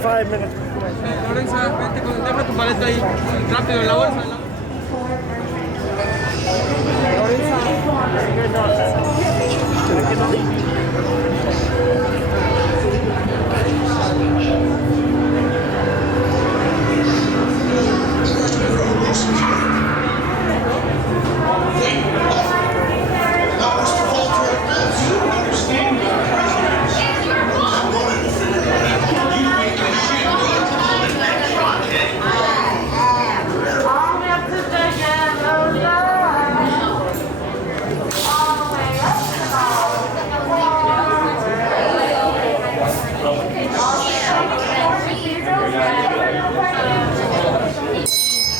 5 minutes. Lorenza, vente deja tu maleta ahí, rápido en la bolsa.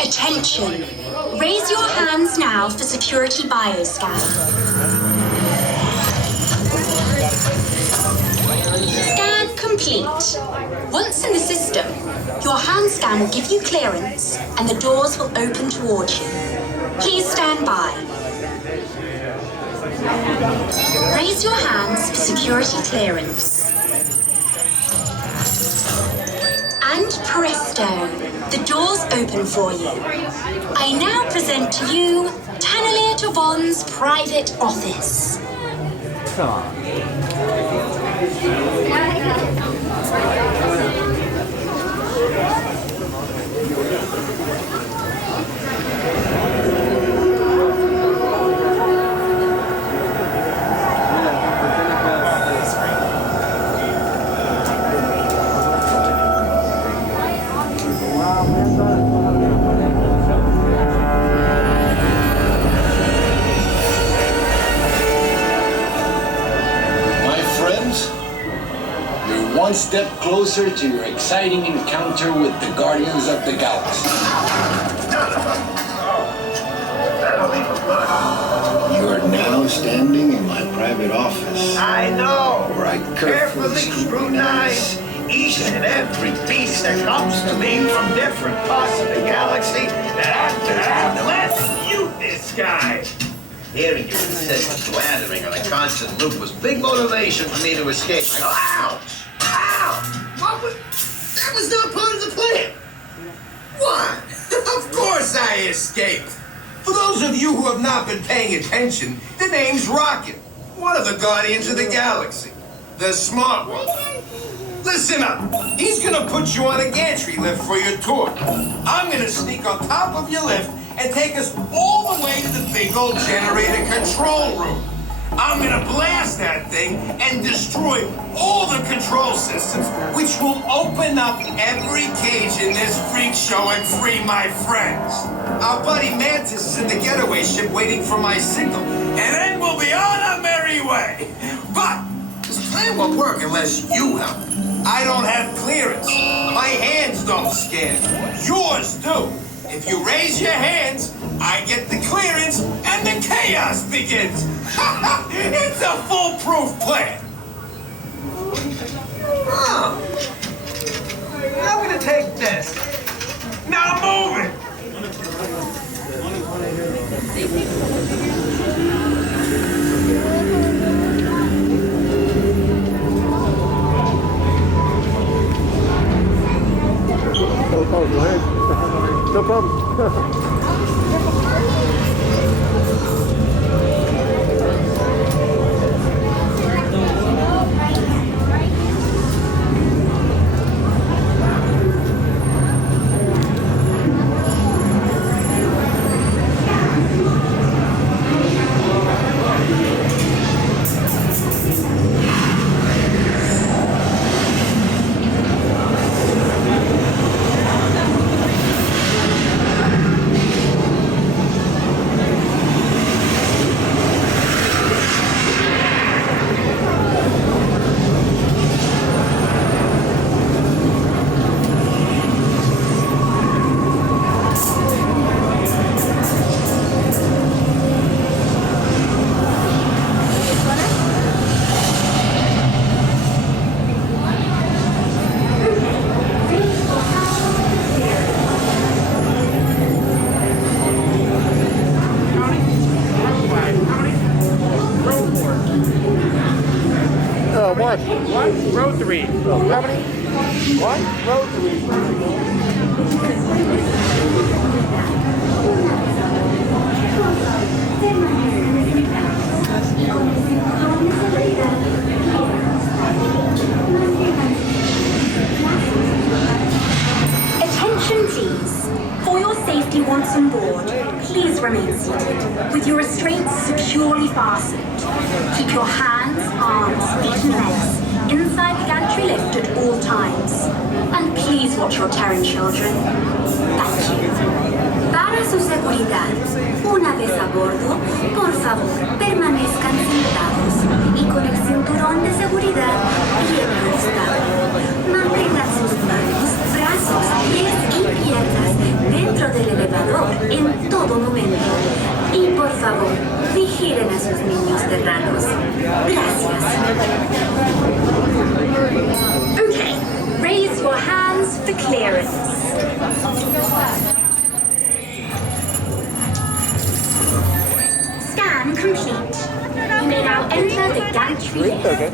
Attention! Raise your hands now for security bioscan. Scan complete. Once in the system, your hand scan will give you clearance and the doors will open towards you. Please stand by. Raise your hands for security clearance. And presto, the doors open for you. I now present to you Tannelia Tavon's private office. One step closer to your exciting encounter with the Guardians of the Galaxy. You are now standing in my private office. I know. Where I carefully scrutinize each and every piece that comes to me from different parts of the galaxy that let's mute this guy. Hearing your insistent blathering on a constant loop was big motivation for me to escape. I go, ouch! That was not part of the plan. What? Of course I escaped. For those of you who have not been paying attention, the name's Rocket, one of the Guardians of the Galaxy. The smart one. Listen up. He's gonna put you on a gantry lift for your tour. I'm gonna sneak on top of your lift and take us all the way to the big old generator control room. I'm gonna blast that thing and destroy all the control systems, which will open up every cage in this freak show and free my friends. Our buddy Mantis is in the getaway ship waiting for my signal, and then we'll be on our merry way. But this plan won't work unless you help. I don't have clearance. My hands don't scan. Yours do. If you raise your hands, I get the clearance and the chaos begins. It's a foolproof plan. Oh. I'm gonna take this. Now move it. No problem. Row 3. How many? What? Rotary. Attention please. For your safety once on board, please remain seated with your restraints securely fastened. Keep your hands, arms, feet and legs inside the gantry lift at all times. And please watch your Terran children. Thank you. Para su seguridad, una vez a bordo, por favor, permanezcan sentados y con el cinturón de seguridad bien ajustado. Mantengan sus manos, brazos, pies y piernas dentro del elevador en todo momento. Y por favor, vigilen a sus niños terranos. Gracias. Okay, raise your hands for clearance. Scan complete. You may now enter the gantry lift. Okay.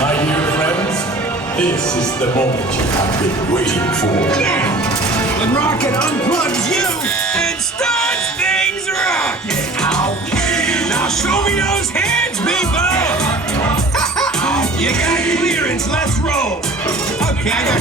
My dear friends, this is the moment you have been waiting for. The rocket unplugs you and starts things rocking. Now show me those hands, people! You got clearance, let's roll. Okay, I got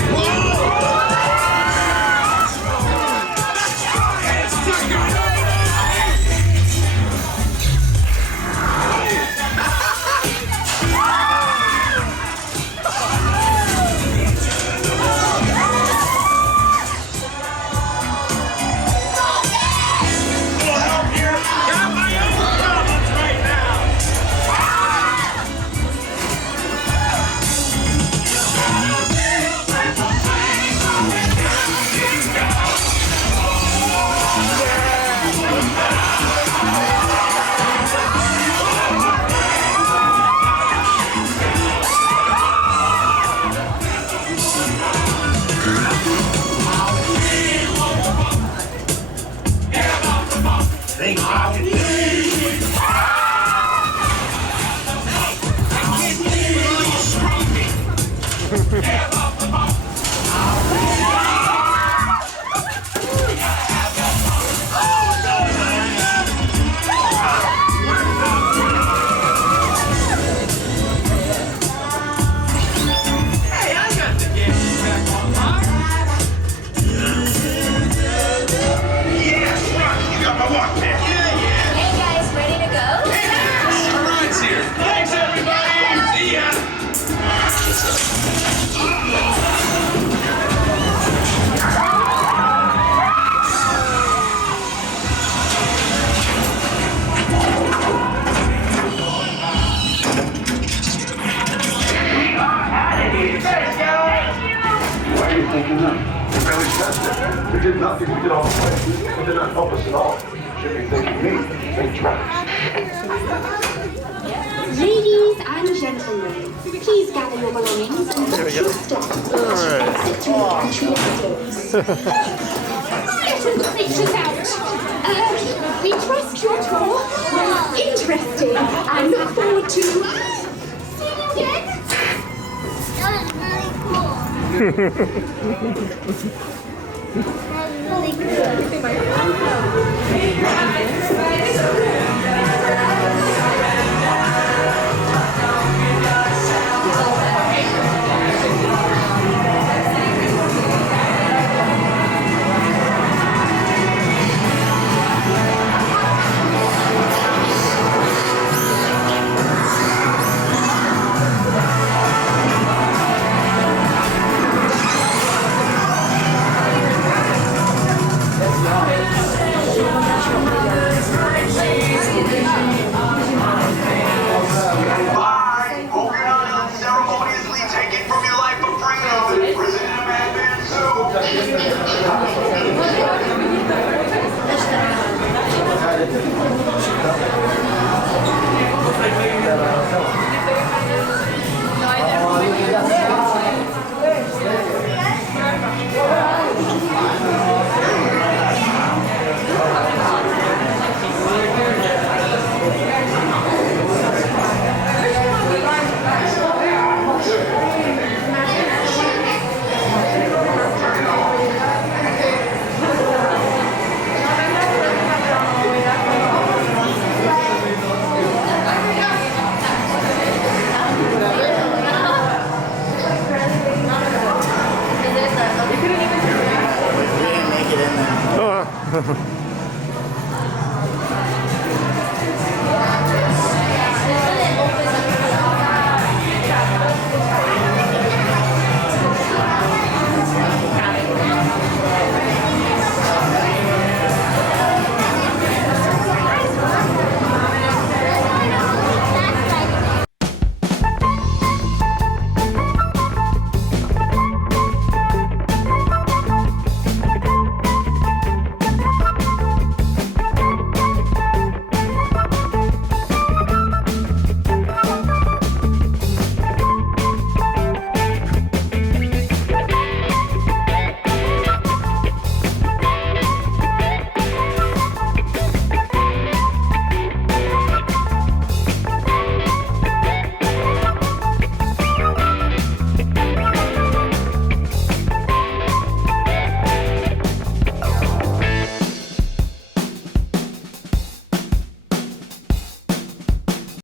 We did nothing. We did all the way. It did not help us at all. Should be thanking me. Thank Travis. Ladies and gentlemen, please gather your belongings and watch your step as you exit through the entry doors. Get the pictures out. We trust your tour was interesting and look forward to seeing you again. That was really cool. That was really cool.